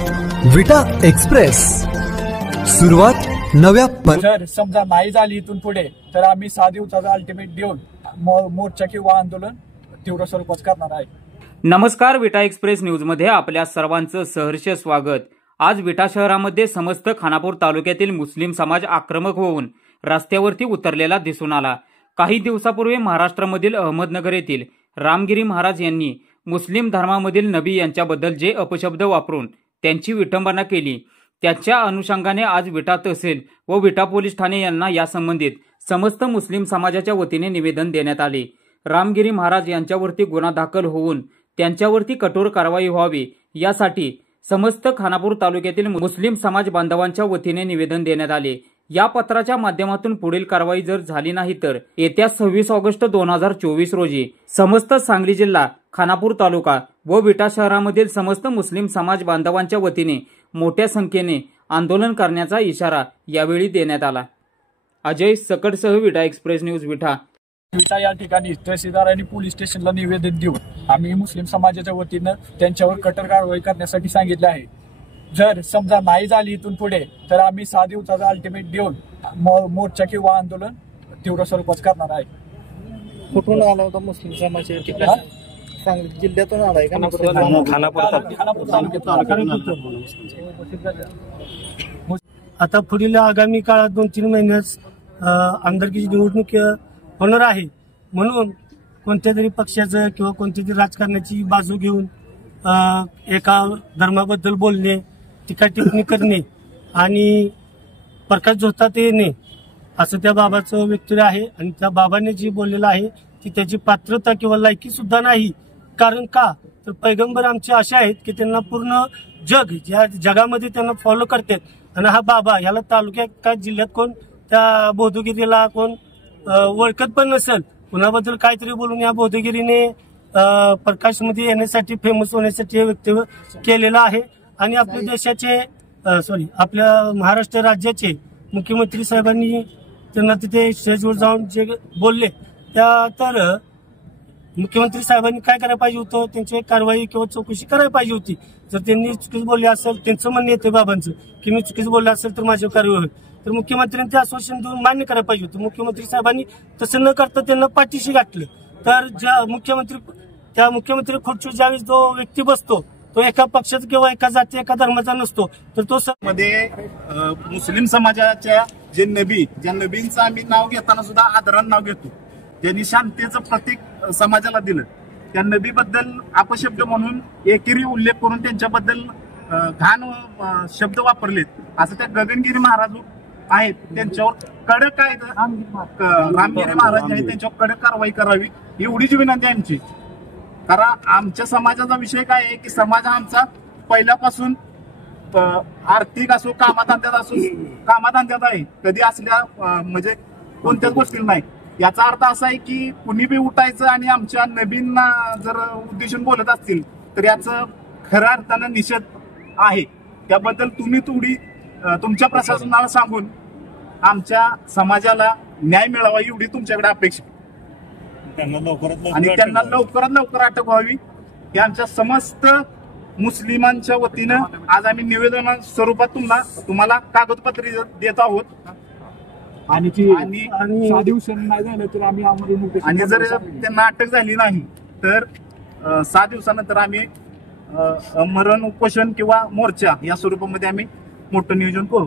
विटा एक्सप्रेस, सुरुवात नव्या जर समजा नाही झाली इथून पुढे तर आम्ही 6 दिवसाचा अल्टिमेट देऊन मोर्चा किंवा आंदोलन तीव्र स्वरूपात करणार आहे। नमस्कार, विटा एक्सप्रेस न्यूज मध्ये आपल्या सर्वांचं सहर्ष स्वागत। आज विटा शहरामध्ये समस्त खानापूर तालुक्यातील मुस्लिम समाज आक्रमक होऊन रस्त्यावरती उतरलेला दिसून आला। काही दिवसापूर्वी महाराष्ट्रामधील अहमदनगर येथील रामगिरी महाराज यांनी मुस्लिम धर्मामधील नबी यांच्याबद्दल जे अपशब्द वापरून त्यांची विटंबना केली, त्याच्या अनुषंगाने आज विटा तहसील व विटा पोलीस ठाणे यांना यासंबंधित समस्त मुस्लिम समाजाच्या वतीने निवेदन देण्यात आले। रामगिरी महाराज यांच्यावरती गुन्हा दाखल होऊन त्यांच्यावरती कठोर कारवाई व्हावी यासाठी समस्त खानापूर तालुक्यातील मुस्लिम समाज बांधवांच्या वतीने निवेदन देण्यात आले। या पत्राच्या माध्यमातून पुढील कारवाई जर झाली नाही तर येत्या 26 ऑगस्ट 2024 रोजी समस्त सांगली जिल्हा, खानापूर तालुका व विटा शहरामधील समस्त मुस्लिम समाज बांधवांच्या वतीने मोठ्या संख्येने आंदोलन करण्याचा इशारा यावेळी देण्यात आला। अजय सकटसह विटा एक्सप्रेस न्यूज विटा। विटा या ठिकाणी तहसीलदार आणि पोलीस स्टेशनला निवेदन देऊन आम्ही मुस्लिम समाजाच्या वतीनं त्यांच्यावर कठोर कारवाई करण्यासाठी सांगितले आहे। जर समजा नाही झाली इथून पुढे तर आम्ही 6 दिवसाचा अल्टिमेट देऊन मोर्चा किंवा आंदोलन तीव्र स्वरूपात करणार आहे। कुठून आला होता मुस्लिम समाज? सांगली जिल्ह्यातून आलाय का? आता पुढील आगामी काळात 2-3 महिन्यात आमदारकीची निवडणूक होणार आहे, म्हणून कोणत्या तरी पक्षाचं किंवा कोणत्या तरी राजकारणाची बाजू घेऊन एका धर्माबद्दल बोलणे, टीका टिप्पणी करणे आणि प्रकाश झोतात येणे असं त्या बाबाचं वक्तव्य आहे। आणि त्या बाबांनी जी बोललेलं आहे ती त्याची पात्रता किंवा लायकी सुद्धा नाही। कारण का तर पैगंबर आमचे असे आहेत की त्यांना पूर्ण जग या जगामध्ये त्यांना फॉलो करतात आणि हा बाबा याला तालुक्यात काय जिल्ह्यात कोण त्या बौद्धगिरीला कोण ओळखत पण नसेल। कुणाबद्दल काहीतरी बोलून या बौद्धगिरीने प्रकाशमध्ये येण्यासाठी, फेमस होण्यासाठी हे वक्तव्य केलेलं आहे। आणि आपल्या देशाचे आपल्या महाराष्ट्र राज्याचे मुख्यमंत्री साहेबांनी त्यांना तिथे स्टेजवर जाऊन जे बोलले तर मुख्यमंत्री साहेबांनी काय करायला पाहिजे होतं, त्यांची कारवाई किंवा चौकशी करायला पाहिजे होती। जर त्यांनी चुकीच बोलले असेल, त्यांचं म्हणणं येते बाबांचं की मी चुकीच बोलले असेल तर माझ्यावर कारवाई होईल, तर मुख्यमंत्र्यांनी ते आश्वासन देऊन मान्य करायला पाहिजे होतं। मुख्यमंत्री साहेबांनी तसं न करता त्यांना पाठीशी गाठलं। तर ज्या मुख्यमंत्री खुर्चीवर ज्यावेळेस जो व्यक्ती बसतो तो एका पक्षाचा किंवा एका जाती एका धर्माचा नसतो, तर तो मध्ये मुस्लिम समाजाच्या ज्या नबींचं आम्ही नाव घेताना सुद्धा आदरानं नाव घेतो, ज्यांनी शांतीचं प्रतीक समाजाला दिलं, त्या नबीबद्दल अपशब्द म्हणून एकेरी उल्लेख करून त्यांच्याबद्दल घाण शब्द वापरलेत असं त्या गगनगिरी महाराज आहेत त्यांच्यावर कडक रामगिरी महाराज आहेत त्यांच्यावर कडक कारवाई करावी एवढीच विनंती आहे आमची। कारण आमच्या समाजाचा विषय काय आहे की समाज आमचा पहिल्यापासून आर्थिक असो कामाधंद्यात आहे, कधी असल्या म्हणजे कोणत्याच गोष्टी नाही। याचा अर्थ असा आहे की कुणी बी उठायचं आणि आमच्या नबींना जर उद्देशून बोलत असतील तर याचं खऱ्या अर्थानं निषेध आहे। त्याबद्दल तुम्ही तुमच्या प्रशासनाला सांगून आमच्या समाजाला न्याय मिळावा एवढी तुमच्याकडे अपेक्षा आणि त्यांना लवकरात लवकर अटक व्हावी हे आमच्या समस्त मुस्लिमांच्या वतीनं आज आम्ही निवेदन स्वरूपात तुम्हाला कागदपत्रे देत आहोत। आणि जर त्यांना अटक झाली नाही तर 6 दिवसानंतर आम्ही मरण उपोषण किंवा मोर्चा या स्वरूपामध्ये आम्ही मोठं नियोजन करू।